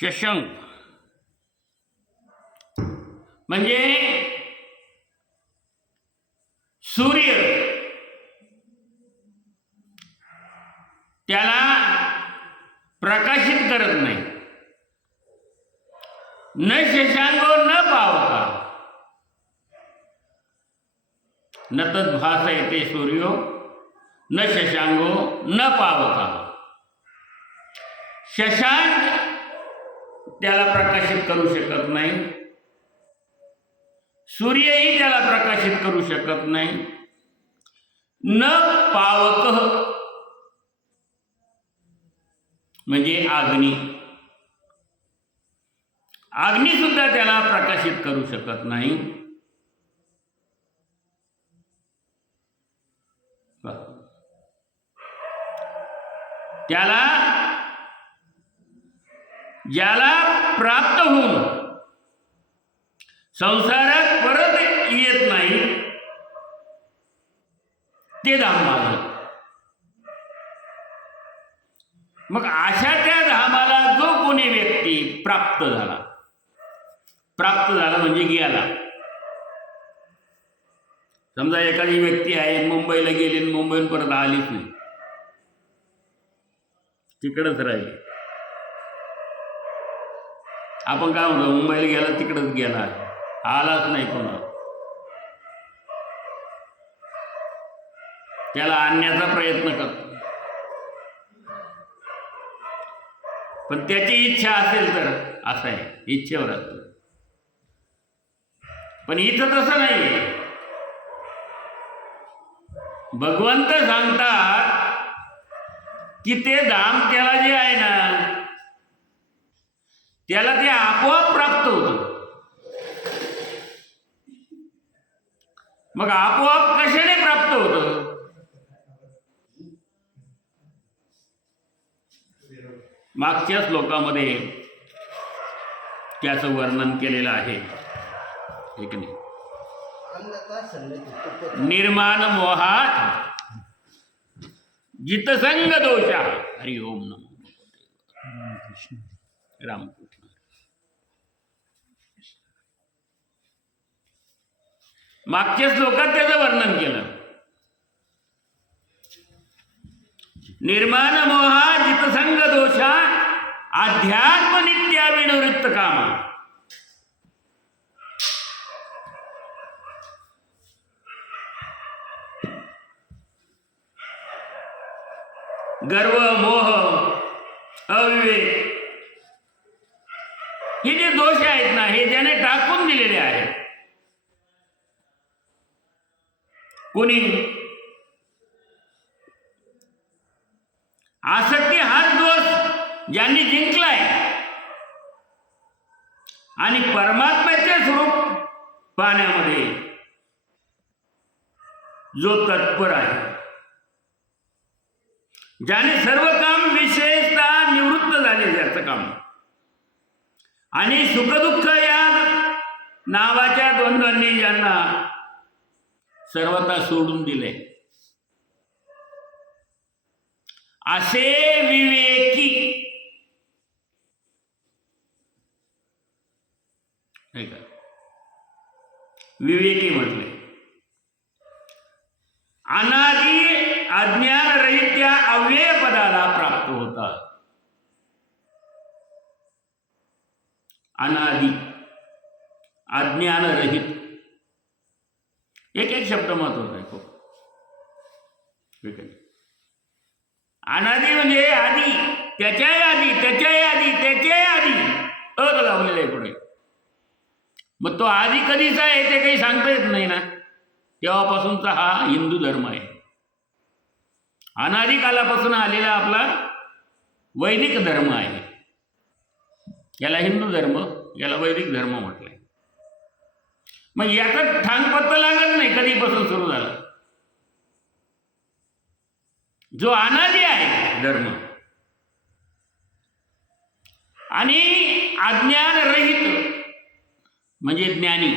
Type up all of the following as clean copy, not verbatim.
शशांक म्हणजे सूर्य, त्याला प्रकाशित करत नाही. न शशांको न पावका न तद्भासयते सूर्यो न शशांको न पावका. शशांक त्याला प्रकाशित करू शकत नाही, सूर्यही त्याला प्रकाशित करू शकत नाही. न पावक म्हणजे अग्नी, अग्नी सुद्धा त्याला प्रकाशित करू शकत नाही. त्याला ज्याला प्राप्त होऊन संसारात परत येत नाही ते धाम माझं. मग अशा त्या धामाला जो कोणी व्यक्ती प्राप्त झाला, प्राप्त झाला म्हणजे गेला. समजा एखादी व्यक्ती आहे मुंबईला गेली आणि मुंबईहून परत आलीच नाही, तिकडच राहिली. आपण काय म्हणतो, मुंबईला गेला तिकडच गेला, आलाच नाही कोणा. त्याला आणण्याचा प्रयत्न करतो, पण त्याची इच्छा असेल तर असं आहे, इच्छेवर असतं. पण इथं तसं नाही. भगवंत सांगतात की ते धाम त्याला जे आहे ना, त्याला ते आपोआप प्राप्त होतं. मग आपोआप कशाने प्राप्त होतं? मागच्या श्लोकामध्ये त्याचं वर्णन केलेलं आहे. ठीक नाही, निर्माण मोहात जितसंग दोषा. हरि ओम नमो रामकृष्ण. मागच्या श्लोकात त्याचं वर्णन केलं. निर्माण मोहा जितसंग दोषा अध्यात्म नित्या विनिवृत्त कामा. गर्व, मोह, अविवेक हे जे दोष आहेत ना, हे ज्याने टाकून दिलेले आहेत. कोणी आसक्ती हाच दोष ज्यांनी जिंकलाय आणि परमात्म्याचे स्वरूप पाहण्यामध्ये जो तत्पर आहे, ज्याने सर्व काम विशेषतः निवृत्त झाले त्याचं काम, आणि सुखदुःख या नावाच्या द्वंद्वांनी ज्यांना सर्वथा सोडून दिले, असे विवेकी. विवेकी म्हटले अनादि अज्ञान रहित त्या अव्यय पदाला प्राप्त होतात. अनादि अज्ञान रहित, एक एक शब्द महत्वाचा आहे खूप. अनादि म्हणजे आधी, त्याच्याही आधी, त्याच्याही आधी, त्याच्याही आधी अ लावलेलं आहे पुढे. मग तो आधी कधीचा आहे ते काही सांगता येत नाही ना. तेव्हापासूनचा हा हिंदू धर्म आहे. अनादि कालापासून आलेला आपला वैदिक धर्म आहे. याला हिंदू धर्म, याला वैदिक धर्म म्हटलंय. मग याचा ठांगपत्ता लागत नाही कधीपासून सुरू झाला. जो अनादि आहे धर्म आणि अज्ञान रहित म्हणजे ज्ञानी,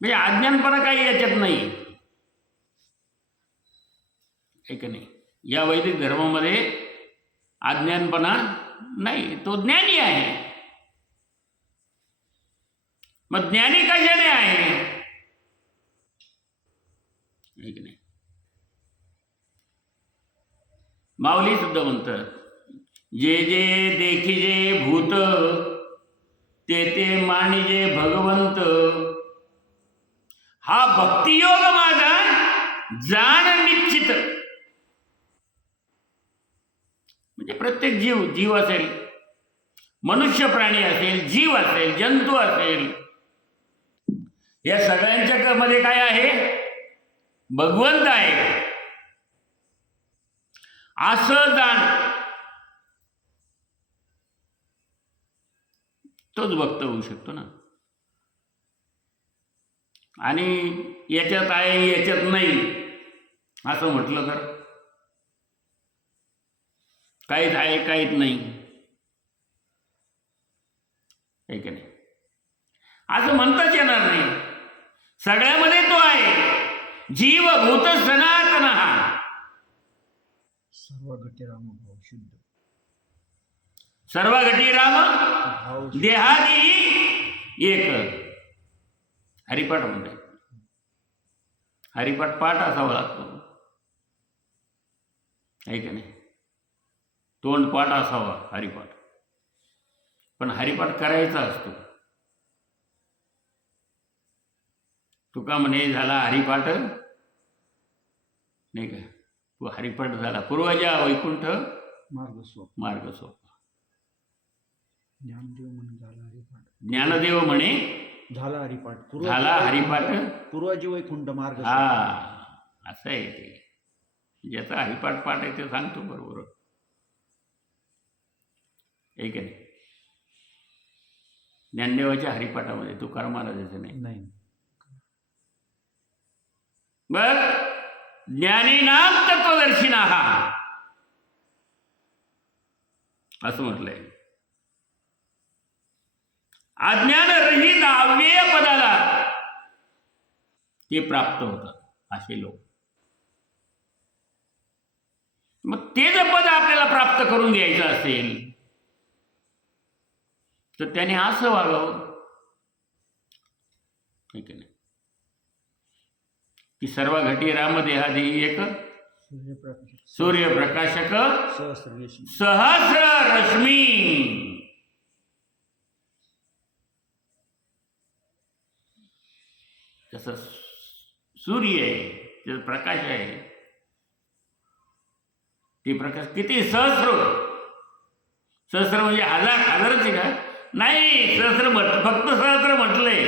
म्हणजे अज्ञानपणा काही याच्यात नाही आहे का नाही. या वैदिक धर्मामध्ये अज्ञानपणा नाही, तो ज्ञानी आहे. मग ज्ञानी कशाने आहे? की नाही? माऊली सुद्धा म्हणतात, जे जे देखिजे भूत ते ते मानिजे भगवंत, हा भक्तियोग माझा जाण निश्चित. म्हणजे प्रत्येक जीव असेल, मनुष्य प्राणी असेल, जीव असेल, जंतू असेल, या सगळ्यांच्या मध्ये काय आहे? भगवंत आहे असं जाण. तोच भक्त होऊ शकतो ना. आणि याच्यात आहे याच्यात नाही असं म्हटलं तर काहीच आहे काहीच नाही, आहे की नाही? असं म्हणताच येणार नाही. सगळ्यामध्ये तो आहे. जीव भूत सनातन हा. सर्व घटी राम भाव शुद्ध. सर्व घटी राम देहादी एक. हरिपाठ म्हणते. हरिपाठ पाठ असावा लागतो, आहे की नाही? तोंड पाठ असावा हरिपाठ, पण हरिपाठ करायचा असतो. तुका म्हणे झाला हरिपाठ, नाही का? तू हरिपाठ झाला पूर्वजा वैकुंठ मार्ग सोपा. ज्ञानदेव म्हणे झाला हरिपाठ. ज्ञानदेव म्हणे झाला हरिपाठ. झाला हरिपाठ पूर्वजी वैकुंठ मार्ग. हा, असं आहे ते. ज्याचा हरिपाठ पाठ आहे ते सांगतो बरोबर, आहे की नाही? ज्ञानदेवाच्या हरिपाठामध्ये तुकाराम महाराजाचं नाही. बर, ज्ञानीनाम तत्वदर्शिना हा असं म्हटलंय. अज्ञान रहित अव्यय पदाला ते प्राप्त होतात असे लोक. मग ते जर पद आपल्याला प्राप्त करून घ्यायचं असेल तर त्याने असं वागावं, ठीक आहे? की सर्व घटी रामदेहादी एक सूर्यप्रकाशक सहस्र रश्मी. जसं सूर्य आहे, त्याचा प्रकाश आहे, ते प्रकाश किती सहस्र. सहस्र म्हणजे हजारच आहे का? नाही, सहस्र फक्त सहस्र म्हटलंय.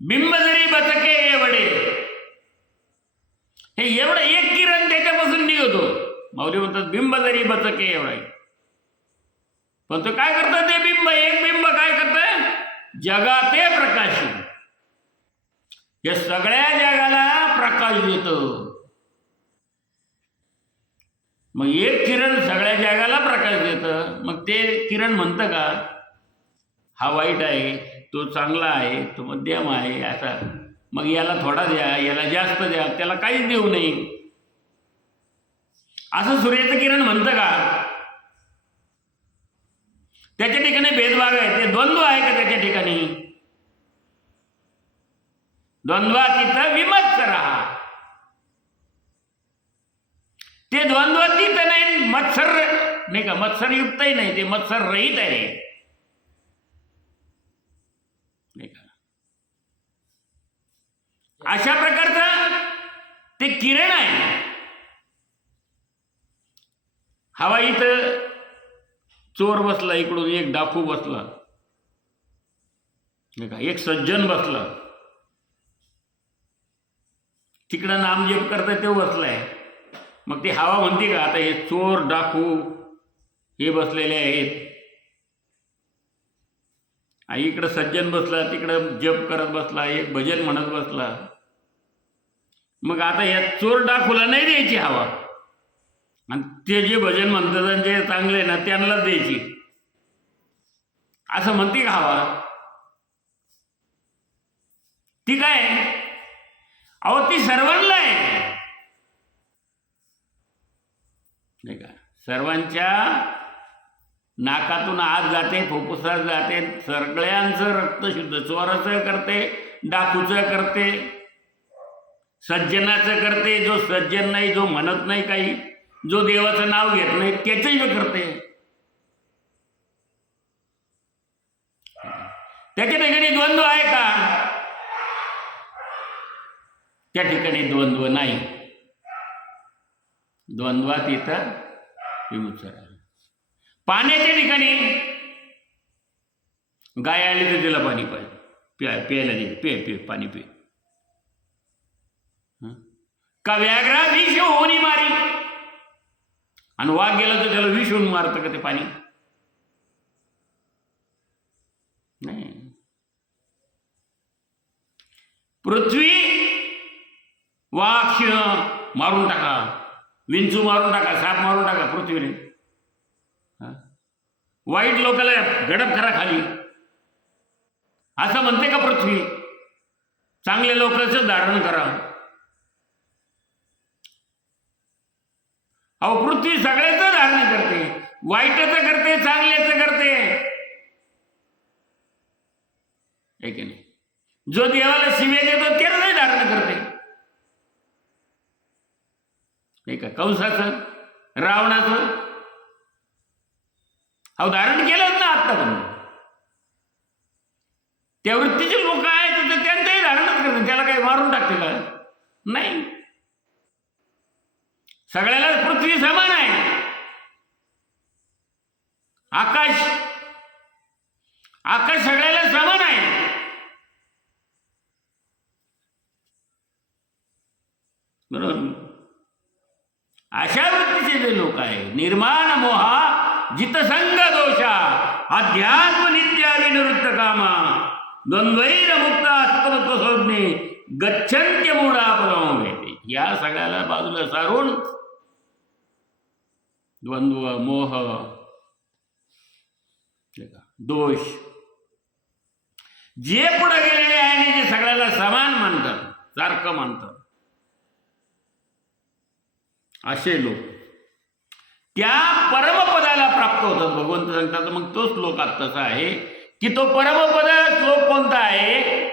बिंब जरी बचके एवढे, हे एवढं एक किरण त्याच्यापासून निघतो. माऊली म्हणतात बिंब जरी बचके एवढे. पण तो काय करतं? ते बिंब, एक बिंब काय करतं? जगाते प्रकाश. या सगळ्या जगाला प्रकाश देतो. मग एक किरण सगळ्या जगाला प्रकाश देतं. मग ते किरण म्हणतं का हा वाईट आहे, तो चांगला आहे, तो मध्यम आहे, असा? मग याला थोडा द्या, याला जास्त द्या, त्याला काहीच देऊ नये, असं सूर्याचं किरण म्हणतं का? त्याच्या ठिकाणी भेदभाव आहे, ते द्वंद्व आहे का त्याच्या ठिकाणी? द्वंद्वातीत विमत्सर राहा. ते द्वंद्वातीत नाही, मत्सर नाही का? मत्सरयुक्तही नाही, ते मत्सर रहित आहे, नाही का? अशा प्रकारचं ते किरण आहे. हवाईत चोर बसला, इकडून एक डाकू बसला, नाही का? एक सज्जन बसला, तिकडं नामजप करता तो बसलाय. मग ती हवा म्हणते का आता हे चोर डाकू हे बसलेले आहेत, इकडं सज्जन बसला, तिकडं जप करत बसला, एक भजन म्हणत बसला. मग आता या चोर डाकूला नाही द्यायची हवा, आणि ते जे भजन म्हणतात जे चांगले ना त्यांनाच द्यायची, असं म्हणते का हवा? ती काय? अहो ती सर्वांना आहे, नाही का, सर्वांच्या नाकातून आत जाते, फुफ्फुसात जाते, सगळ्यांचं रक्त शुद्ध, चोराचं करते, डाकूचं करते, सज्जनाचं करते, जो सज्जन नाही, जो म्हणत नाही काही, जो देवाचं नाव घेत नाही त्याचंही करते. त्याच्या ठिकाणी द्वंद्व आहे का? त्या ठिकाणी द्वंद्व नाही. द्वंद्वात इथं विमुक्त आहे. पाण्याच्या ठिकाणी गाय आली तर तिला पाणी पाहिजे, प्यायला दे, पे पाणी पे. का व्याघ्रा विष होऊन मारी, आणि वाघ गेला तर त्याला विष होऊन मारतं का ते पाणी? नाही. पृथ्वी वाघ सिंह मारून टाका, विंचू मारून टाका, साप मारून टाका पृथ्वीने. वाईट लोकांना गडप करा खाली, असं म्हणते का पृथ्वी? चांगले लोकांचं धारण करा. अहो, पृथ्वी सगळ्याचं धारण करते, वाईटाचं करते, चांगल्याचं करते, आहे की नाही? जो देवाला शिव्या देतो त्याला नाही धारण करते, नाही का? कंसाचं, रावणाचं अहो धारण केलंच ना आत्तापर्यंत. त्या वृत्तीचे लोक आहेत तर त्यांचंही धारणच करते, त्याला काही मारून टाकते का? नाही. सगळ्याला पृथ्वी समान आहे. आकाश सगळ्याला समान आहे. बरोबर. अशा वृत्तीचे जे लोक आहे, निर्माण मोहा जितसंग दोषा अध्यात्म नित्या विनिवृत्त कामा द्वंद्वैर मुक्त आत्मत्व संज्ञे गच्छन्त्य मूढापदम भेटे. या सगळ्याला बाजूला सारून द्वंद्व, मोह, दोष जे पुढे गेलेले आहे आणि जे सगळ्याला समान मानतात, सारखं मानतात, असे लोक त्या परमपदाला प्राप्त होतात. भगवंत सांगतात मग तो श्लोक तसा आहे की तो परमपद श्लोक कोणता आहे?